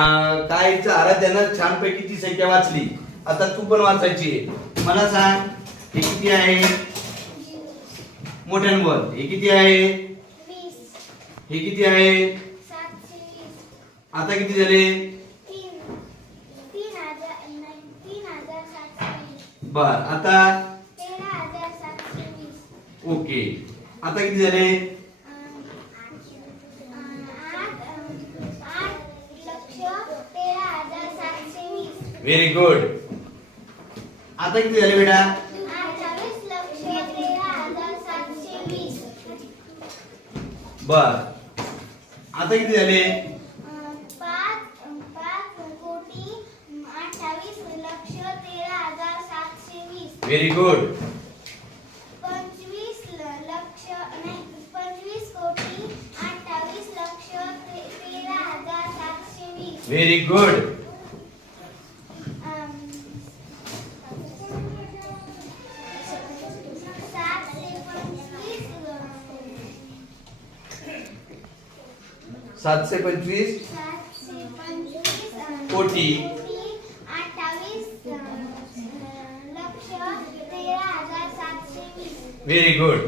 कायचं आराध्यानं छानपैकी ती संख्या वाचली. आता तू पण वाचायची आहे. मला सांग हे किती आहे? मोठ्यानं बोल. हे किती आहे? 20. हे किती आहे? 720. आता किती झाले? 3,720. बर आता 13,720. ओके. आता किती झाले? 8,13,720. Very good. आता किती झाले बेटा? 28,13,720. बर आता किती झाले? 5,28,13,720. Very good. 25,28,13,720. Very good. सातशे पंचवीस कोटी 28,13,720. Very good.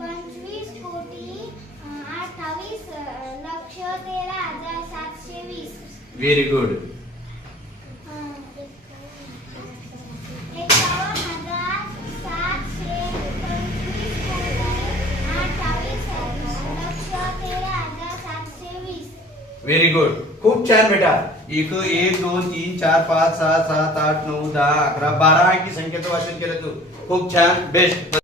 1,725 कोटी 28,13,720. Very good. 51,720 very good. खूप छान बेटा. 1 1 2 3 4 5 6 7 8 9 10 11 12 अंकी संख्येचं वाचन केलं तू. खूप छान. बेस्ट.